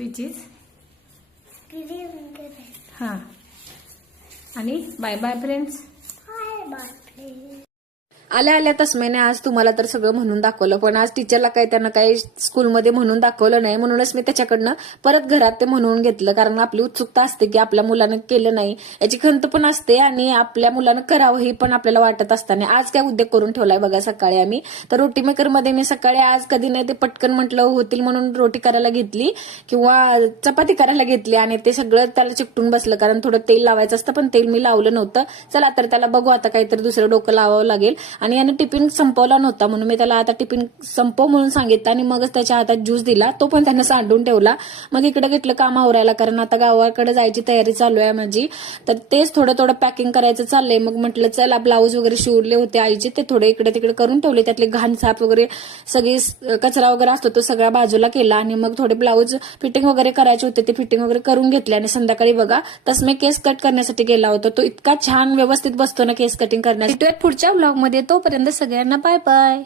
Which is हां आणि bye bye friends. आल्या आल्या तस्मेने आज तुम्हाला तर सगळं म्हणून दाखवलं, पण आज टीचरला काही त्यांना काही स्कूलमध्ये म्हणून दाखवलं नाही, म्हणूनच मी त्याच्याकडनं परत घरात ते म्हणून घेतलं. कारण आपली उत्सुकता असते की आपल्या मुलानं केलं नाही याची खंत पण असते आणि आपल्या मुलानं करावं ही पण आपल्याला वाटत असताना आज काय उद्योग करून ठेवलाय बघा. सकाळी आम्ही तर रोटी मेकरमध्ये मी सकाळी आज कधी नाही ते पटकन म्हटलं होतील म्हणून रोटी करायला घेतली किंवा चपाती करायला घेतली आणि ते सगळं त्याला चिकटून बसलं. कारण थोडं तेल लावायचं असतं पण तेल मी लावलं नव्हतं. चला तर त्याला बघू आता काहीतरी दुसरं डोकं लावावं लागेल. आणि याने टिफिन संपवला नव्हता म्हणून मी त्याला आता टिफिन संपव म्हणून सांगितलं आणि मगच त्याच्या हातात ज्यूस दिला. तो पण त्यानं सांडून ठेवला. मग इकडे घेतलं काम आवरायला कारण आता गावाकडे जायची तयारी चालू आहे माझी. तर तेच थोडं थोडं पॅकिंग करायचं चाललंय. मग म्हटलं चला ब्लाऊज वगैरे शिवले होते आईचे ते थोडे इकडे तिकडे करून ठेवले. त्यातले घाण साप वगैरे सगळी कचरा वगैरे असतो तो सगळ्या बाजूला केला आणि मग थोडे ब्लाऊज फिटिंग वगैरे करायचे होते ते फिटिंग वगैरे करून घेतले. आणि संध्याकाळी बघा तसं केस कट करण्यासाठी गेला होता. तो इतका छान व्यवस्थित बसतो ना केस कटिंग करण्यासाठी. पुढच्या ब्लॉग मध्ये तोपर्यंत सगळ्यांना बाय बाय.